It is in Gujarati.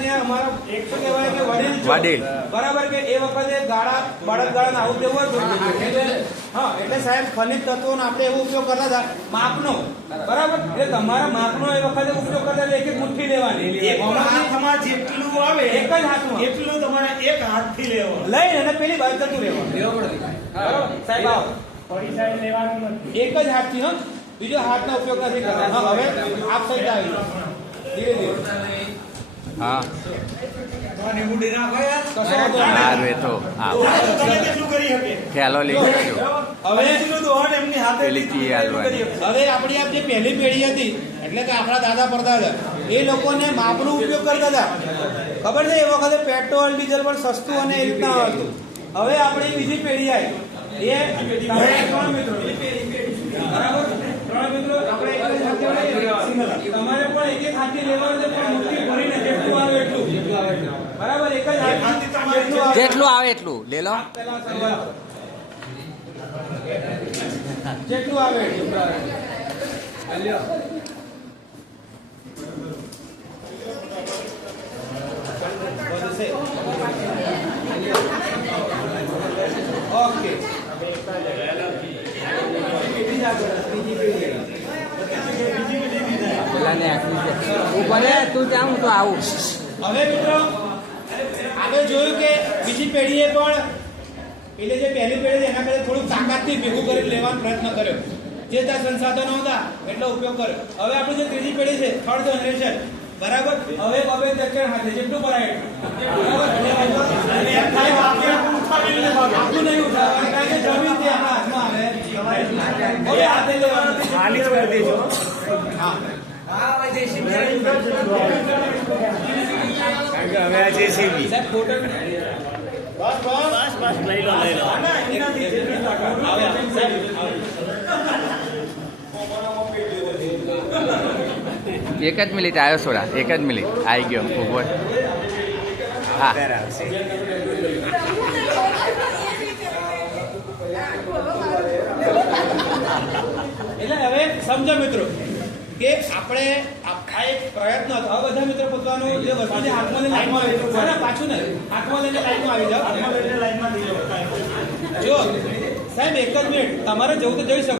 જે અમારા શું કહેવાય કે વડીલ બરાબર કે એ વખતે ગાળા બળદ ગાળા આવું તેવું હતું હા એટલે સાહેબ ખનિજ તત્વોનો આપણે એવો ઉપયોગ કરતા હતા માપનો બરાબર એટલે તમારા માપનો એ વખતે ઉપયોગ કરતા એક એક મુઠ્ઠી લેવાની હાથમાં જેટલું આવે એક જ હાથમાં એટલું તમારે એક હાથથી લેવાનું લઈને અને પેલી બાજુ જતું રહેવાનું બરાબર સાહેબ આવો એક જ હાથથી હો બીજો હાથનો ઉપયોગ નથી કરવાનો હવે આપ સાઈડ આવી ધીરે ધીરે હા ખ્યાલો લઈ હવે આપણી આ જે પહેલી પેઢી હતી એટલે કે આપણા દાદા પરદાદા એ લોકોને માપનો ઉપયોગ કરતા હતા ખબર છે એ વખતે પેટ્રોલ ડીઝલ પણ સસ્તું અને એ રીતના હતું હવે આપણી બીજી પેઢી આવી એ ત્રણ મિત્રો બરાબર ત્રણ મિત્રો આપણે એક જ હાથે તમારે પણ એક એક હાથે લેવાનું છે પણ મુઠ્ઠી ભરીને જેટલું આવે એટલું બરાબર એક જ હાથે જેટલું આવે એટલું લે લો જેટલું આવે એટલું ઓકે તું જાઉં તો આવું હવે મિત્રો આપણે જોયું કે બીજી પેઢીએ પણ એટલે જે પહેલી પેઢી એના કરતા થોડુંક તાકાતથી ભેગું કરી લેવાનો પ્રયત્ન કર્યો જે ત્યાં સંસાધનો હતા એટલો ઉપયોગ કર્યો હવે આપણી જે ત્રીજી પેઢી છે થર્ડ જનરેશન બરાબર હવે બબે દક્ષિણ હાથે જેટલું ભરાય આખું નહીં ઉઠાવવાનું કારણ કે જમીન તે આપણા હાથમાં આવે હવે હાથે લેવાનું ખાલી કરી દેજો હા હવે આ જેસીબી સાહેબ ફોટો બસ લઈ લો એક જ મિનિટ આવ્યો સોડા એક જ મિનિટ આવી ગયો ઉભો હા એટલે હવે સમજો મિત્રો કે આપણે આ એક પ્રયત્ન હતો હવે બધા મિત્રો પોતાનું જે વસ્તુ છે હાથમાં લઈને લાઈનમાં આવી જાવ પાછું ને હાથમાં લઈને લાઈનમાં આવી જાવ જો સાહેબ એક જ મિનિટ તમારે જવું તો જઈ શકો